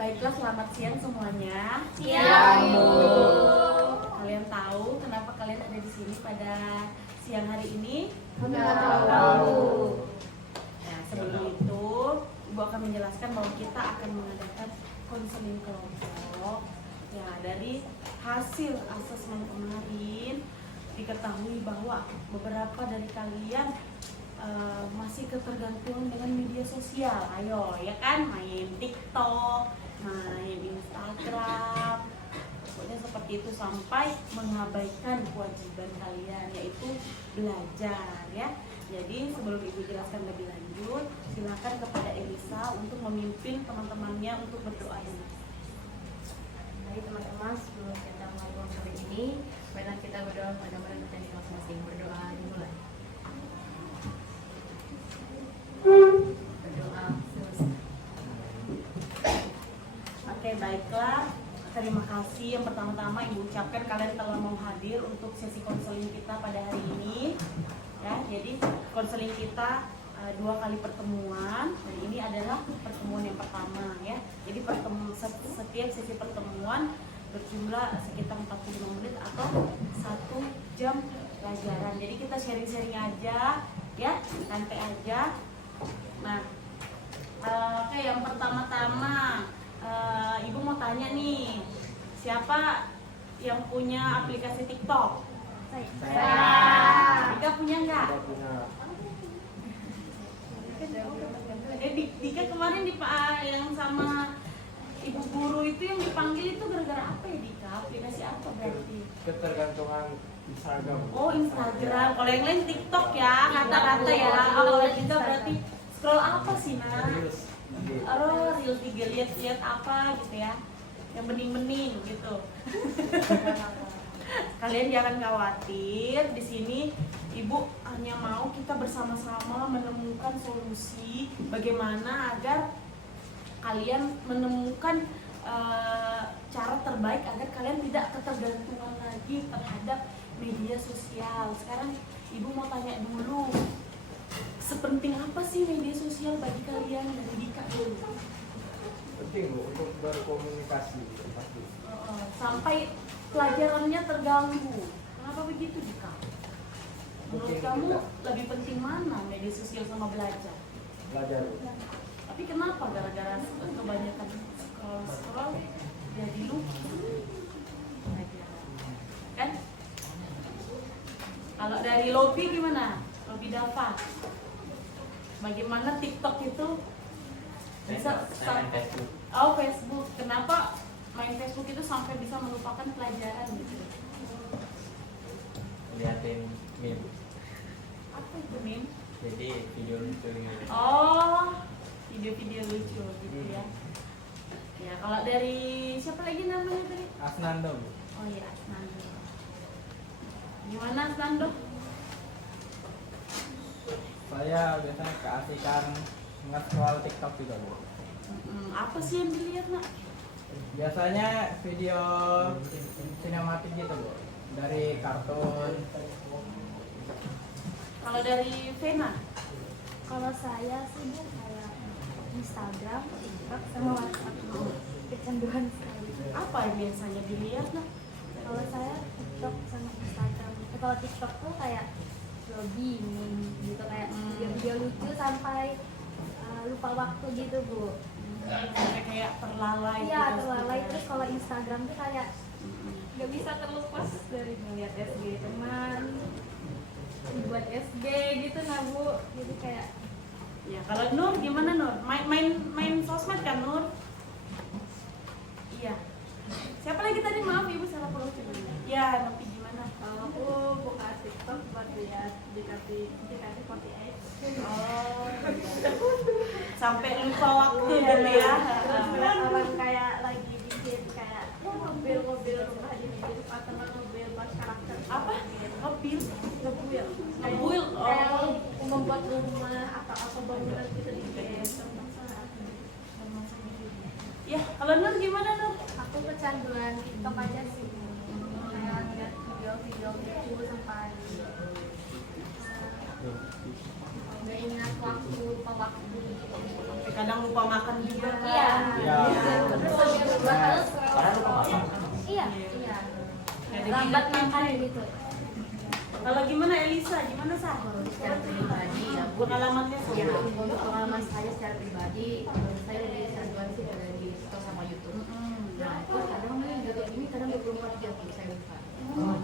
Baiklah, selamat siang semuanya. Siang, Bu. Kalian tahu kenapa kalian ada di sini pada siang hari ini? Nggak tahu. Nah, sebelum itu, Ibu akan menjelaskan bahwa kita akan mengadakan konseling kelompok. Ya, dari hasil asesmen kemarin diketahui bahwa beberapa dari kalian masih ketergantungan dengan media sosial. Ayo, ya kan, main TikTok, main Instagram, pokoknya seperti itu sampai mengabaikan kewajiban kalian, yaitu belajar, ya. Jadi sebelum Ibu jelaskan lebih lanjut, silakan kepada Elisa untuk memimpin teman-temannya untuk berdoa ini. Mari teman-teman, sebelum kita mulai konseling ini, marilah kita berdoa kepada mereka di masing-masing. Berdoa dimulai. Berdoa selesai. Oke, baiklah. Terima kasih. Yang pertama-tama Ibu ucapkan kalian telah mau hadir untuk sesi konseling kita pada hari ini. Ya, jadi konseling kita 2 kali pertemuan. Dan ini adalah pertemuan yang pertama, ya. Jadi setiap sesi pertemuan berjumlah sekitar 45 menit atau 1 jam pelajaran. Jadi kita sharing-sharing aja, ya, santai aja. Nah, oke, yang pertama-tama Ibu mau tanya nih, siapa yang punya aplikasi TikTok? Saya. Dika punya nggak? Dika kemarin yang sama ibu guru itu yang dipanggil itu gara-gara apa ya, Dika? Aplikasi apa berarti? Ketergantungan Instagram. Oh, Instagram. Kalau yang lain TikTok ya, kata-kata ya. Oh, kalau Dika berarti scroll apa sih, Nak? Oh, reels IG, lihat apa gitu ya, yang bening-bening gitu. Kalian jangan khawatir, di sini Ibu hanya mau kita bersama-sama menemukan solusi bagaimana agar kalian menemukan cara terbaik agar kalian tidak ketergantungan lagi terhadap media sosial. Sekarang Ibu mau tanya dulu, sepenting apa sih media sosial bagi kalian? Dari Dika dulu. Penting Bu untuk berkomunikasi pasti. Sampai pelajarannya terganggu. Kenapa begitu, Dika? Menurut Mungkin kamu kita- lebih penting mana media sosial sama belajar? Belajar. Tapi kenapa gara-gara kebanyakan scroll jadi lupa? Kan? Kalau dari Lobi gimana? Lobi Dava, bagaimana TikTok itu bisa Saya main Facebook. Oh, Facebook. Kenapa main Facebook itu sampai bisa melupakan pelajaran gitu? Liatin meme. Apa itu meme? Jadi video lucu gitu. Oh, video-video lucu gitu ya. Ya, kalau dari siapa lagi namanya tadi? Asnando Bu. Oh iya, Asnando. Gimana Asnando? Saya biasanya keasikan nge-scroll TikTok juga Bu. Apa sih yang dilihat, Nak? Biasanya video sinematik gitu Bu. Dari kartun. Kalau dari Vena? Kalau saya sih Bu, kayak Instagram, TikTok, sama WhatsApp. Kecanduan sekali. Apa yang biasanya dilihat, Nak? Kalau saya TikTok sama Instagram. Kalau TikTok tuh kayak vlogging gitu, kayak video-video lucu sampai lupa waktu gitu Bu. Sampai kayak terlalai. Iya, gitu. terlalai. Terus kalau Instagram tuh kayak nggak bisa terlepas dari ngeliat SG teman, buat SG gitu nah Bu. Jadi kayak Ya, kalau Nur gimana, Nur? Main sosmed kan, Nur? Iya. Siapa lagi tadi? Maaf Ibu salah pronunciasi dulu. Ya, Nopi gimana? aku buka TikTok buat lihat JKT48. Oh. Sampai lupa waktu dulu ya. Orang kayak lagi bikin kayak mobil-mobil rumah di Inggris atau mobil bas karakter Apa? Mobil? ngebuil Ngebuil? kayak Oh. membuat rumah atau bangunan gitu di Inggris. Ya, kalau Nur gimana, Nur? Aku kecanduan TikTok aja sih, kayak lihat video-video lucu sampai nggak ingat waktu lupa waktu gitu. Sampai kadang lupa makan juga kan. Iya. Iya. Terus lebih berubah terus. Karena lupa makan. Iya. Iya. Jadi Lambat gitu. makan gitu. Kalau gimana Elisa, gimana Sah? Secara pribadi ya Bu, Pengalamannya ya Sah? untuk pengalaman saya secara pribadi, saya dari saluran sih dari TikTok sama YouTube. Nah, terus kadang nih YouTube ini kadang 24 jam tuh saya buka.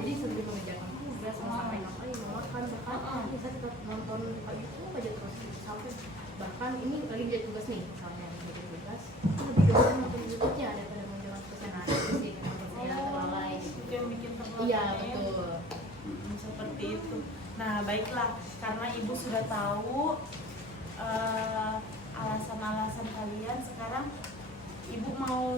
Jadi sebelum mengerjakan tugas mau sampai ngapain mau makan bahkan bisa tetap nonton YouTube aja terus sampai bahkan ini lagi jadi tugas nih misalnya jadi tugas lebih doyan nonton YouTube-nya daripada menjalankan tugas yang ada sih menurut saya terlalai gitu. Itu yang bikin terlalu Iya betul. seperti itu. Nah baiklah, karena ibu sudah tahu alasan-alasan kalian, sekarang ibu mau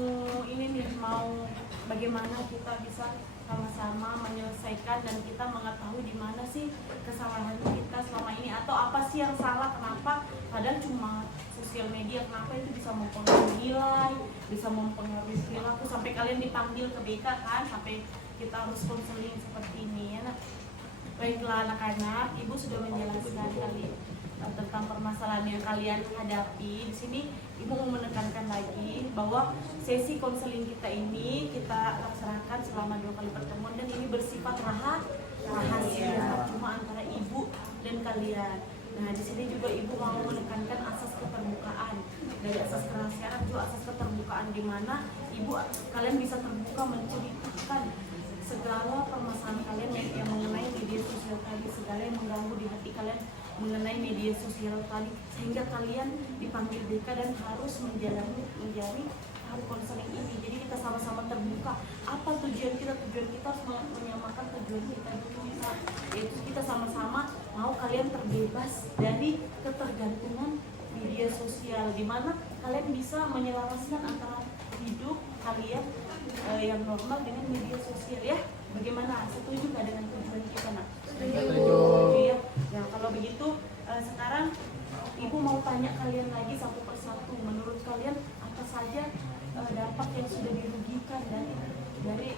ini nih, mau bagaimana kita bisa sama-sama menyelesaikan dan kita mengetahui di mana sih kesalahan kita selama ini atau apa sih yang salah, kenapa padahal cuma sosial media, kenapa itu bisa mempengaruhi nilai, bisa mempengaruhi perilaku sampai kalian dipanggil ke BK kan, sampai kita harus konseling seperti ini ya. Nah, baiklah anak-anak, ibu sudah menjelaskan tadi tentang permasalahan yang kalian hadapi. Di sini ibu mau menekankan lagi bahwa sesi konseling kita ini kita laksanakan selama 2 kali pertemuan dan ini bersifat rahasia cuma antara ibu dan kalian. Nah di sini juga ibu mau menekankan asas keterbukaan. Dari asas kerahasiaan itu asas keterbukaan di mana kalian bisa terbuka menceritakan segala permasalahan kalian yang mengenai media sosial tadi, segala yang mengganggu di hati kalian mengenai media sosial tadi, sehingga kalian dipanggil BK dan harus menjalani tahap konseling ini. Jadi kita sama-sama terbuka. Apa tujuan kita? Tujuan kita harus menyamakan tujuan kita dulu, yaitu kita sama-sama mau kalian terbebas dari ketergantungan media sosial, di mana kalian bisa menyelaraskan antara hidup kalian yang normal dengan media sosial ya. Bagaimana? Setuju nggak dengan tujuan kita nak? Setuju. Ya. Nah kalau begitu sekarang ibu mau tanya kalian lagi satu persatu. Menurut kalian apa saja dampak yang sudah dirugikan dari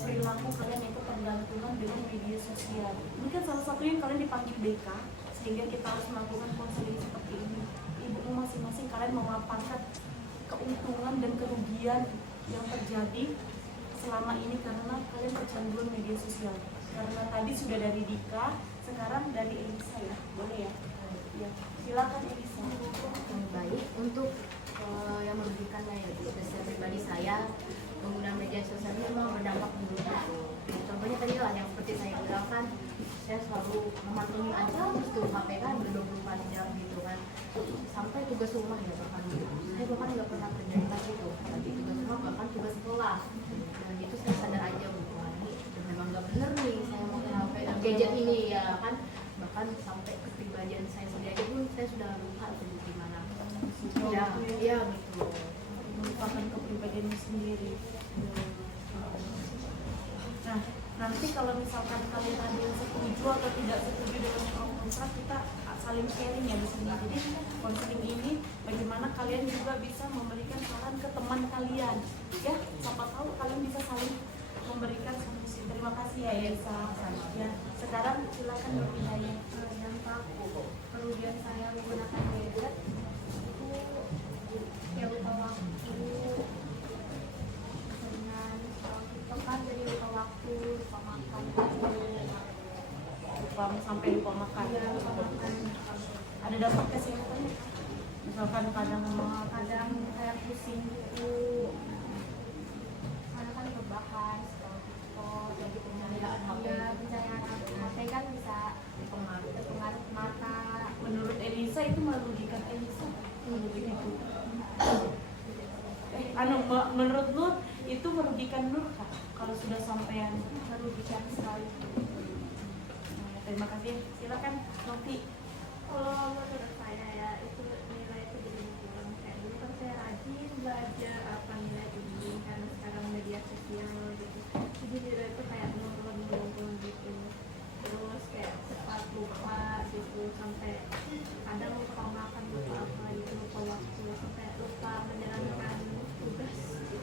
perilaku kalian yang ketergantungan dengan media sosial? Ini kan salah satunya kalian dipanggil BK sehingga kita harus melakukan konseling seperti ini. Ibu masing-masing kalian memaparkan keuntungan dan kerugian yang terjadi selama ini karena kalian kecanduan media sosial. Karena tadi sudah dari Dika, sekarang dari Elisa ya, boleh ya? Ya, silakan Elisa. Baik, untuk yang merugikannya ya secara pribadi saya penggunaan media sosial ini memang berdampak buruk. Contohnya tadi lah yang seperti saya bilang kan, saya selalu memantengin aja terus tuh HP kan ber-24 jam gitu kan, sampai tugas rumah ya bahkan saya bahkan nggak pernah kerjain lagi tuh lagi tugas rumah bahkan tugas sekolah. Nah itu saya sadar aja bahwa ini memang nggak bener nih saya mau ke HP dan gadget ini ya kan, bahkan sampai kepribadian saya sendiri aja pun saya sudah lupa tuh gimana. Ya, iya betul. Merupakan kepribadianmu sendiri. Nah, nanti kalau misalkan kalian ada yang setuju atau tidak setuju dengan pro kontra, kita saling sharing ya di sini. Jadi konseling ini bagaimana kalian juga bisa memberikan saran ke teman kalian, ya. Siapa tahu kalian bisa saling memberikan solusi. Terima kasih ya Elsa. Ya, sekarang silakan bertanya. Yang aku kerugian saya menggunakan gadget itu ya lupa waktu dengan TikTok kan, jadi lupa waktu, lupa makan, Sampai lupa makan. ya lupa makan. Ada dampak kesehatannya? Misalkan kadang Kayak pusing gitu, karena kan rebahan setelah TikTok kayak gitu, pencahayaan HP kan bisa berpengaruh ke mata. menurut Elisa itu merugikan Elisa. Merugikan itu. Menurut Nur itu merugikan Nur Kak? Kalau sudah sampean Merugikan sekali. Nah, terima kasih. Silakan Novi. Kalau menurut saya ya itu nilai itu jadi kurang. Kayak dulu kan saya rajin belajar apa nilai ini, karena sekarang media sosial gitu, jadi nilai itu kayak menurun gitu. Terus kayak cepat lupa gitu, sampai kadang lupa makan, lupa apa gitu, lupa waktu, sampai lupa menjalankan tugas gitu.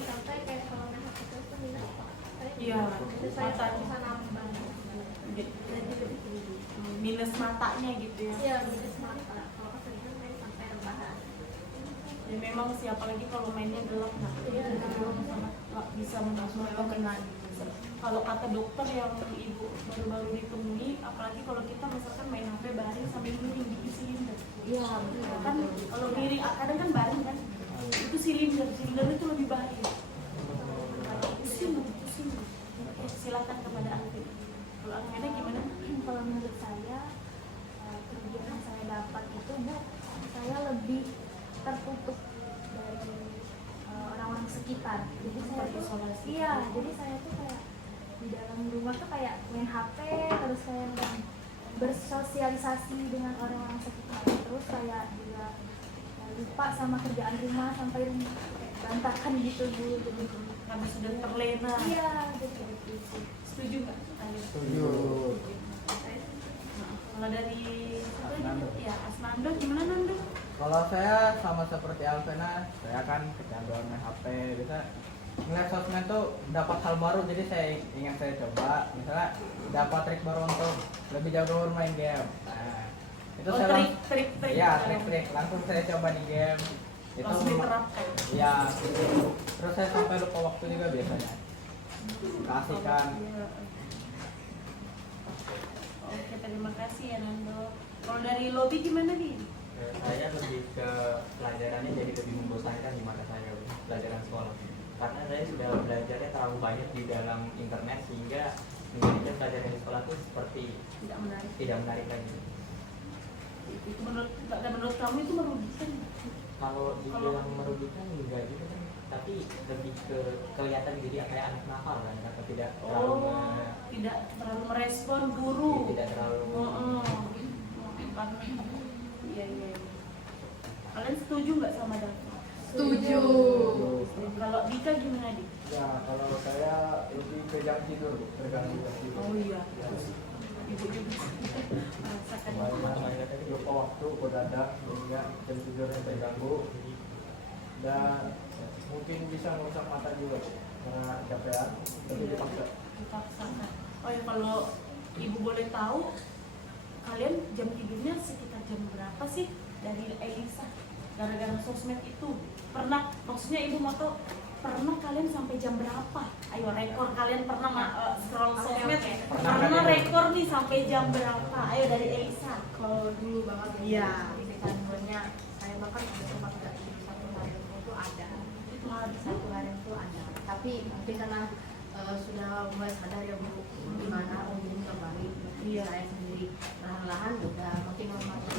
Sampai kayak kalau nahan itu tuh minus saya Iya, itu saya matanya. bisa nambah jadi lebih tinggi. Minus matanya gitu ya. Iya, minus mata. Kalau keseringan saya sampai Ya memang siapa lagi kalau mainnya gelap nggak bisa masuk kena. Kalau kata dokter yang ibu baru-baru ditemui, apalagi kalau kita misalkan main HP baring sambil miring di silinder. Iya, betul. Kan kalau miring kadang kan baring kan, itu silinder itu lebih bahaya. Pusing. Oke, silakan kepada Alvin. Kalau Alvinnya gimana? Kalau menurut saya kerugian yang saya dapat itu Bu, saya lebih tertutup dari orang-orang sekitar. Jadi saya tuh Isolasi. iya, jadi saya tuh kayak di dalam rumah tuh kayak main HP, terus saya nggak bersosialisasi dengan orang-orang sekitar. Terus saya juga lupa sama kerjaan rumah sampai berantakan gitu Bu. Jadi Kami sudah terlena. iya gitu. Setuju nggak? Ayo. Setuju. Kalau dari Asnando. ya Asnando gimana Nando? Kalau saya sama seperti Alvena, saya kan kecanduan main HP, bisa ngeliat sosmed tuh dapat hal baru, jadi saya ingin saya coba, misalnya dapat trik baru untuk lebih jago bermain game. Nah, itu Oh, saya trik. ya trik langsung saya coba di game. Itu Langsung diterapkan. ya, terus saya sampai lupa waktu juga biasanya. Kasihkan. Iya. Oke, terima kasih ya Nando. Kalau dari lobby gimana nih? Saya lebih ke pelajarannya jadi lebih membosankan di mata saya, pelajaran sekolah. Karena saya sudah belajarnya terlalu banyak di dalam internet sehingga menjadikan pelajaran di sekolah itu seperti Tidak menarik. lagi. Itu menurut kamu itu merugikan? Kalau dibilang merugikan enggak juga kan, tapi lebih ke kelihatan jadi kayak anak nakal kan, karena tidak terlalu Tidak terlalu merespon guru. tidak terlalu Iya. Kalian setuju nggak sama Dafa? Setuju. Kalau Dika gimana Dik? Ya, kalau saya lebih ke jam tidur, tergantung jam tidur. Oh iya. Ibu juga merasakan. Lupa waktu begadang sehingga jam tidurnya terganggu dan mungkin bisa merusak mata juga karena capean, tapi dipaksa. Dipaksakan. Oh ya, kalau ibu boleh tahu, kalian jam tidurnya sekitar jam berapa sih dari Elisa? Gara-gara sosmed itu pernah, maksudnya ibu mau tahu pernah kalian sampai jam berapa? Ayo rekor kalian pernah scroll sosmed? Pernah rekor nih sampai jam berapa? Ayo dari Elisa. Kalau dulu banget Iya. kecanduannya saya bahkan ada sempat nggak tidur satu hari itu ada. Satu hari itu ada. Tapi mungkin karena sudah mulai sadar ya Bu gimana ini nggak baik. Iya. Saya sendiri perlahan-lahan udah makin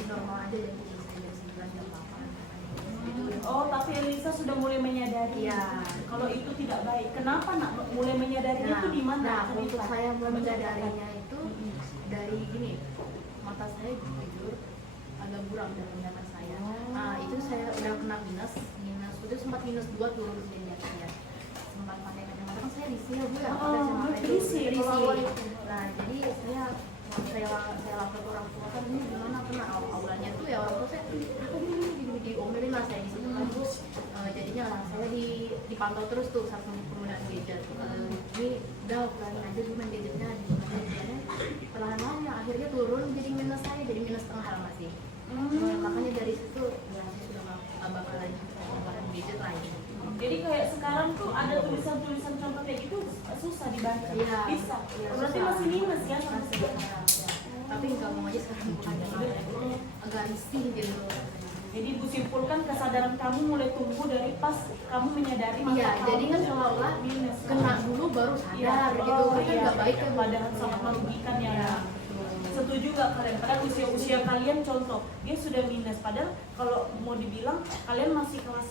normal aja jadi jam 9 jam 8. Oh, tapi Elisa sudah mulai menyadari. Iya. Kalau itu tidak baik. Kenapa nak mulai menyadarinya itu di mana? Nah, Cerita. untuk saya mulai menyadarinya itu dari gini, mata saya jujur agak buram dalam mata saya. Nah, itu saya udah kena minus, itu sempat minus 2 turun derajatnya. Sempat pakai kacamata kan saya risih ya Bu ya, pakai kacamata itu risih. Nah, jadi saya lapor ke orang tua kan ini gimana kena awalnya tuh ya orang tua saya aku ini diomelin lah saya di situ kan terus jadinya lah saya dipantau terus tuh saat penggunaan gadget ini udah kurangin aja dulu main gadgetnya perlahan-lahan ya akhirnya turun jadi minus saya jadi minus setengah lah masih makanya dari situ ya saya sudah nggak bakalan penggunaan gadget lagi. Jadi kayak sekarang tuh ada tulisan-tulisan contoh kayak gitu susah dibaca. Iya. Bisa. Iya, Berarti susah. masih minus ya sama Masih sekarang. ya. Tapi nggak mau aja sekarang agak risih gitu. Jadi ibu simpulkan kesadaran kamu mulai tumbuh dari pas kamu menyadari mata Iya, kamu jadi kan seolah-olah minus. kena dulu baru Iya, sadar gitu kan iya. nggak baik kan Padahal sangat merugikan ya. Setuju gak kalian? Padahal usia kalian contoh dia sudah minus. Padahal kalau mau dibilang kalian masih kelas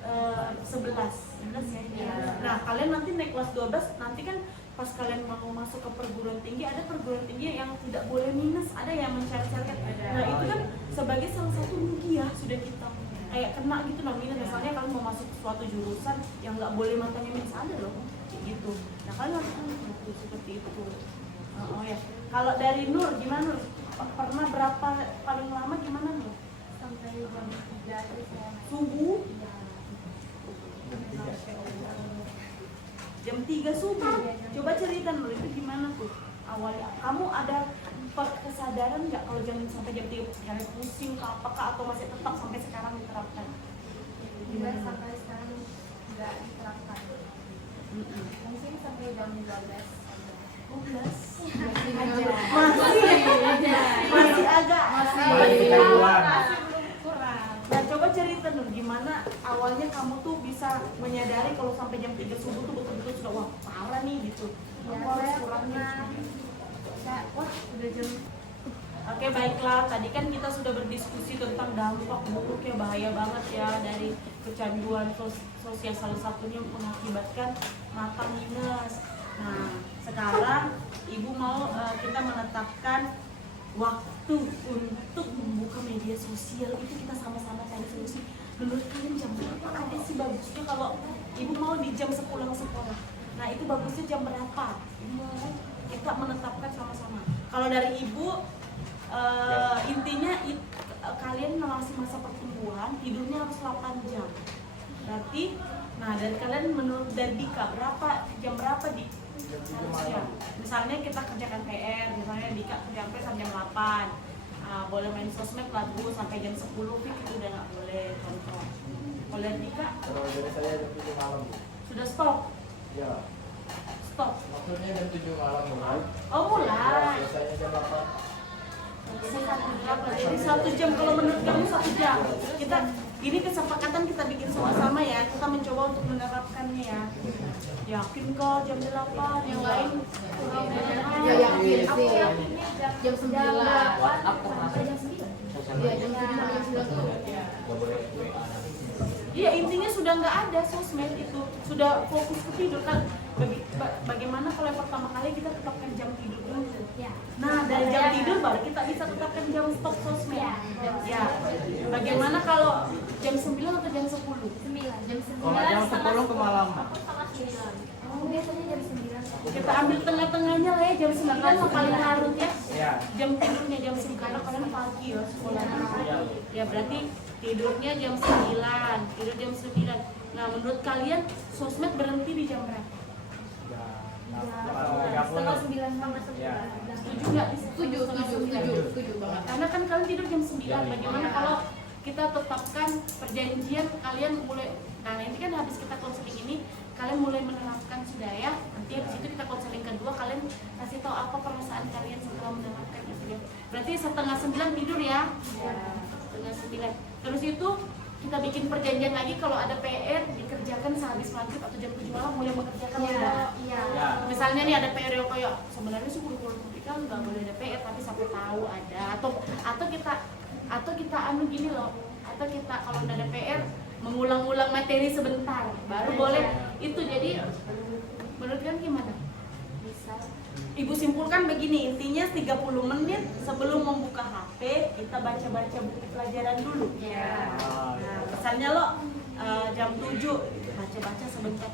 11 ya. Iya. Nah kalian nanti naik kelas 12 nanti kan pas kalian mau masuk ke perguruan tinggi ada perguruan tinggi yang tidak boleh minus, ada yang mencatat. Nah itu kan sebagai salah satu rugi ya sudah kita kayak kena gitu loh minus. Misalnya kalian mau masuk suatu jurusan yang nggak boleh matanya minus ada loh kayak gitu. Nah kalian harus ngerti seperti itu. Oh ya. Kalau dari Nur gimana Nur? Pernah berapa paling lama gimana Nur? Sampai jam 3 itu saya main. Subuh? Jam 3 subuh. Coba cerita Nur itu gimana tuh awalnya? Kamu ada kesadaran nggak kalau sampai jam 3 kalian pusing ke apakah atau masih tetap sampai sekarang diterapkan? hingga sampai sekarang nggak diterapkan. Mungkin sampai jam 12. Masih agak Masih kairuan. kurang. Nah, coba cerita Nur, gimana awalnya kamu tuh bisa menyadari kalau sampai jam 3 subuh tuh betul-betul sudah wah parah nih gitu. Ya, Kamu harus saya kurangin. pernah wah udah jam Oke, baiklah. Tadi kan kita sudah berdiskusi tentang dampak buruknya, bahaya banget ya dari kecanduan sosial, salah satunya mengakibatkan mata minus. Nah, sekarang Ibu mau kita menetapkan waktu untuk membuka media sosial. Itu kita sama-sama cari solusi. Menurut kalian jam berapa ada sih bagusnya kalau Ibu mau di jam sepulang sekolah? Nah, itu bagusnya jam berapa? Kita menetapkan sama-sama. Kalau dari Ibu, intinya kalian masih masa pertumbuhan, tidurnya harus 8 jam. Berarti, nah dari kalian menurut dari Dika jam berapa di harusnya? Misalnya kita kerjakan PR, misalnya Dika kerjakan PR sampai jam 8. Boleh main sosmed lagu sampai jam 10, itu udah nggak boleh contoh. Kalau dari Dika Kalau dari saya jam 7 malam. sudah stop. Maksudnya jam 7 malam mulai. Oh mulai. Biasanya jam 8. Jadi 1 jam, kalau menurut kamu 1 jam. Kita ini kesepakatan kita bikin sama-sama ya. Kita mencoba untuk menerapkannya ya. Yakin kok jam 8, yang lain kurang Ya yakin aku sih. yakinnya Jam 9. WhatsApp sampai jam 9. Iya, jam 7 sampai jam 9 tuh. Nggak boleh WA. Iya, intinya sudah nggak ada sosmed itu, sudah fokus ke tidur kan. Bagaimana kalau yang pertama kali kita tetapkan jam tidur dulu. Ya. Nah, dari jam tidur baru kita bisa tetapkan jam stop sosmed. Ya. Bagaimana kalau jam 9 atau jam 10? 9. Jam 9. Kalau jam 10 ke malam. Aku sama 9. Aku biasanya jam 9. Kita ambil tengah-tengahnya lah ya, jam 9 kan paling larut ya. Iya. Jam tidurnya jam 9 karena kalian pagi ya sekolahnya. Ya berarti tidurnya jam 9, tidur jam 9. Nah, menurut kalian sosmed berhenti di jam berapa? Setengah 9 sama Ya. 9. Setuju nggak? Setuju banget. Karena kan kalian tidur jam 9. Bagaimana kalau kita tetapkan perjanjian kalian mulai, nah ini kan habis kita konseling ini kalian mulai menerapkan sudah ya. Nanti habis itu kita konseling kedua, kalian kasih tahu apa perasaan kalian setelah menerapkan itu ya. Berarti setengah 9 tidur ya. Setengah 9. Terus itu kita bikin perjanjian lagi kalau ada PR dikerjakan sehabis maghrib atau jam 7 malam mulai mengerjakan sudah. Iya. Ya. Misalnya nih ada PR yang kayak sebenarnya sih kurikulum mereka nggak boleh ada PR tapi sampai tahu ada, atau kita anu gini loh, atau kita kalau udah ada PR mengulang-ulang materi sebentar baru boleh itu. Jadi menurut kalian gimana? Bisa. Ibu simpulkan begini, intinya 30 menit sebelum membuka HP kita baca-baca buku pelajaran dulu. Nah, misalnya lo jam 7 baca-baca sebentar,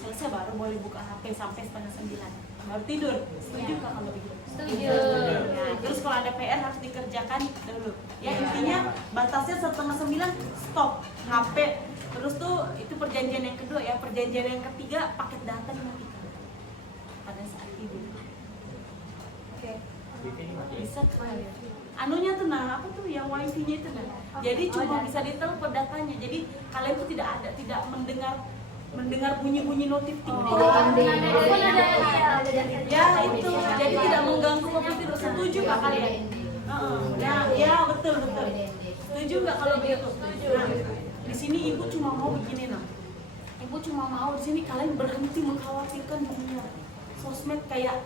selesai baru boleh buka HP sampai setengah 9 baru tidur. Setuju nggak kalau begitu? Setuju. Nah, terus kalau ada PR harus dikerjakan dulu. Ya intinya batasnya setengah 9 stop HP. Terus tuh itu perjanjian yang kedua ya. Perjanjian yang ketiga paket data dimatikan pada saat tidur. Oke. TV dimatiin. Bisa tuh. Anunya tuh nah apa tuh yang wifi-nya itu nah. Jadi cuma bisa ditelepon datanya. Jadi kalian tuh tidak mendengar bunyi-bunyi notif TikTok. Ya itu, jadi tidak mengganggu waktu tidur. Setuju nggak kalian? Ya betul. Setuju nggak kalau begitu? Nah, di sini ibu cuma mau begini nah. Ibu cuma mau di sini kalian berhenti mengkhawatirkan dunia sosmed, kayak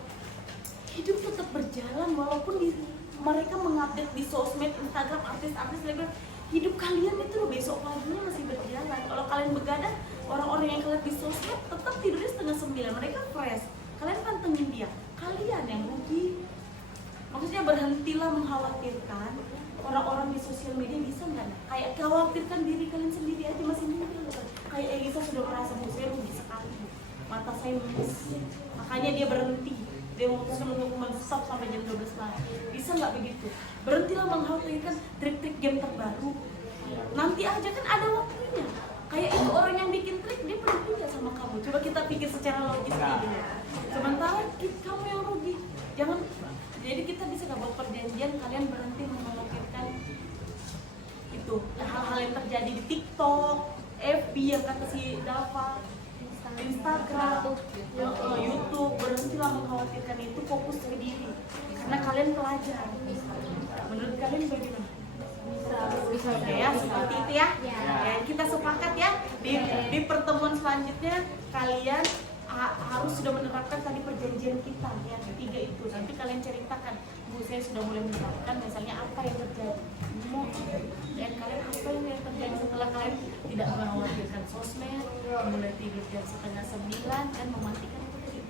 hidup tetap berjalan walaupun mereka mengupdate di sosmed, Instagram, artis-artis lagi. Hidup kalian itu loh besok paginya masih berjalan. Kalau kalian begadang, orang-orang yang kalian di sosmed tetap tidurnya setengah 9, mereka fresh. Kalian pantengin dia, kalian yang rugi. Maksudnya berhentilah mengkhawatirkan orang-orang di sosial media. Bisa nggak? Kayak khawatirkan diri kalian sendiri aja, masih muda loh. Kayak Elisa sudah merasa saya rugi sekali, mata saya minus. Makanya dia berhenti. Dia memutuskan untuk men-stop sampai jam 12 malam. Bisa nggak begitu? Berhentilah mengkhawatirkan trik-trik game terbaru. Nanti aja kan ada waktunya. Kayak itu orang yang bikin trik, dia peduli nggak sama kamu? Coba kita pikir secara logis gitu. Sementara kamu yang rugi. Jangan. Jadi kita bisa nggak buat perjanjian kalian berhenti mengkhawatirkan itu hal-hal yang terjadi di TikTok, FB yang kata si Dava, Instagram, YouTube. Berhentilah mengkhawatirkan itu, fokus ke diri. Karena kalian pelajar. Menurut kalian bagaimana? Bisa. Oke ya, seperti itu ya. Ya, kita sepakat ya di pertemuan selanjutnya kalian harus sudah menerapkan tadi perjanjian kita yang ketiga itu. Nanti kalian ceritakan, Bu, saya sudah mulai menerapkan, misalnya apa yang terjadi. Dan kalian apa yang terjadi setelah kalian tidak mengkhawatirkan sosmed, mulai tidur jam 8:30 dan mematikan itu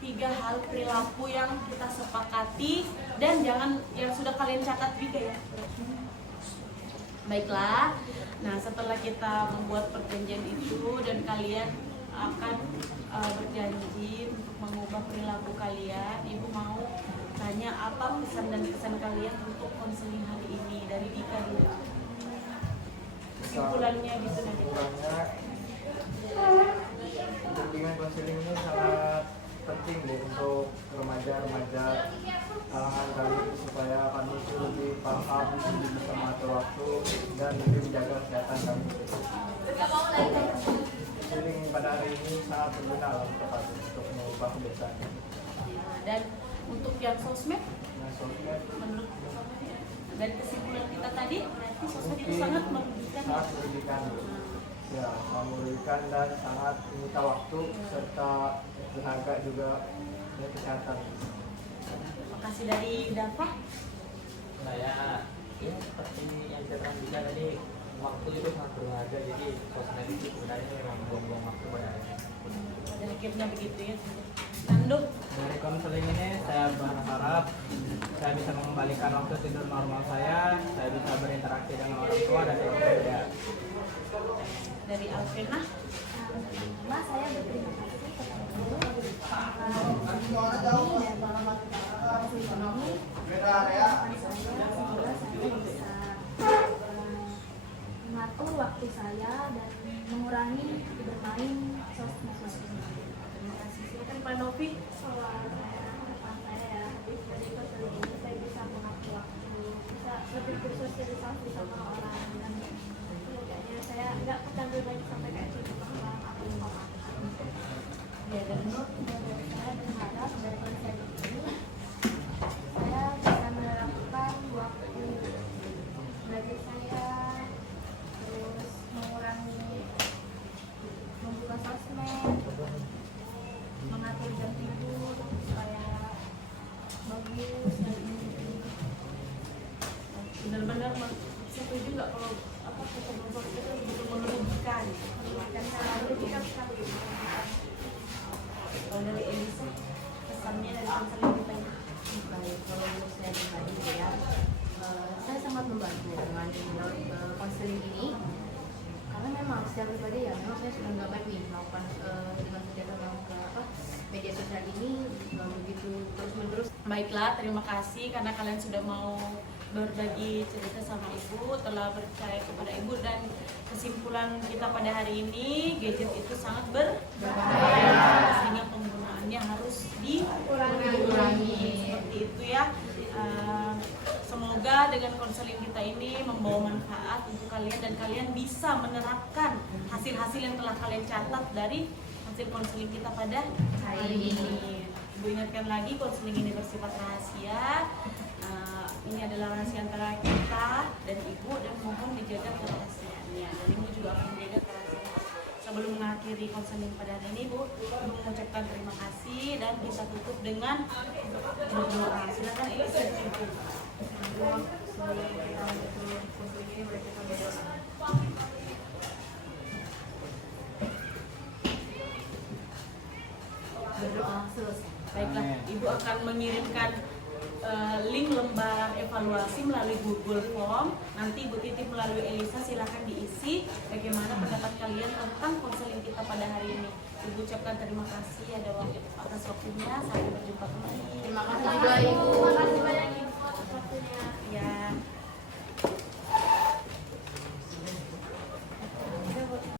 tiga hal perilaku yang kita sepakati, dan jangan yang sudah kalian catat juga ya. Baiklah, nah setelah kita membuat perjanjian itu dan kalian akan berjanji untuk mengubah perilaku kalian, Ibu mau tanya apa pesan dan kesan kalian untuk konseling hari ini dari Dika dulu. Kesimpulannya gitu nanti. Bimbingan konseling ini sangat penting Bu untuk remaja-remaja kalangan kami supaya kami itu lebih paham, lebih bisa mengatur waktu dan lebih menjaga kesehatan kami. Konseling pada hari ini sangat berguna untuk kami untuk mengubah kebiasaan. Dan untuk yang sosmed, Nah, sosmed menurut dari kesimpulan kita tadi, berarti sosmed itu sangat merugikan. sangat merugikan Bu. Ya, merugikan dan sangat menyita waktu serta tenaga juga dan kesehatan. Terima kasih dari Dava. Saya ya seperti yang saya terangkan tadi, waktu itu sangat berharga, jadi sosmed itu sebenarnya memang buang-buang waktu pada akhirnya. Pada akhirnya begitu ya. Nando, Dari konseling ini saya berharap saya bisa mengembalikan waktu tidur normal saya bisa berinteraksi dengan orang tua dan keluarga. dari Alvena. Mas, saya berterima kasih kepada guru ini dan ini semoga saya bisa mengatur waktu saya dan mengurangi bermain sosmed. Terima kasih. Silakan Pak Novi. Soal harapan saya ya, habis dari konseling ini saya bisa mengatur waktu, bisa lebih bersosialisasi sama orang, dan setidaknya saya nggak kecanduan lagi sampai kayak gitu orang atau orang. Ya, dan Nur. Saya berharap dari konseling ini saya bisa menerapkan waktu belajar saya, terus mengurangi membuka sosmed, mengatur jam tidur supaya bagus dan Benar-benar setuju nggak kalau apa kata Bapak itu betul merugikan selalu kita sekali. kalau dari Elisa pesannya dari konseling kita ini. Baik, kalau menurut saya pribadi ya, saya sangat membantu dengan konseling ini, karena memang secara pribadi ya memang saya sudah nggak baik nih melakukan dengan kegiatan media sosial ini begitu terus menerus. Baiklah, terima kasih karena kalian sudah mau berbagi cerita sama Ibu, telah percaya kepada Ibu, dan kesimpulan kita pada hari ini, gadget itu sangat berbahaya sehingga penggunaannya harus dikurangi. Seperti itu ya. Semoga dengan konseling kita ini membawa manfaat untuk kalian dan kalian bisa menerapkan hasil-hasil yang telah kalian catat dari hasil konseling kita pada hari ini. Ibu ingatkan lagi, konseling ini bersifat rahasia. Ini adalah rahasia antara kita dan Ibu, dan mohon dijaga kerahasiaannya. Dan Ibu juga akan menjaga kerahasiaan. Sebelum mengakhiri konseling pada hari ini, Ibu mengucapkan terima kasih dan kita tutup dengan berdoa. Silakan Elisa tutup. Sebelum kita tutup konseling ini, mari kita berdoa. Berdoa selesai. Baiklah, Ibu akan mengirimkan link lembar evaluasi melalui Google Form. Nanti Ibu titip melalui Elisa, silakan diisi bagaimana pendapat kalian tentang konseling kita pada hari ini. Ibu ucapkan terima kasih atas waktunya. Sampai berjumpa kembali. Terima kasih juga Ibu. Terima kasih banyak Ibu atas waktunya. Ya.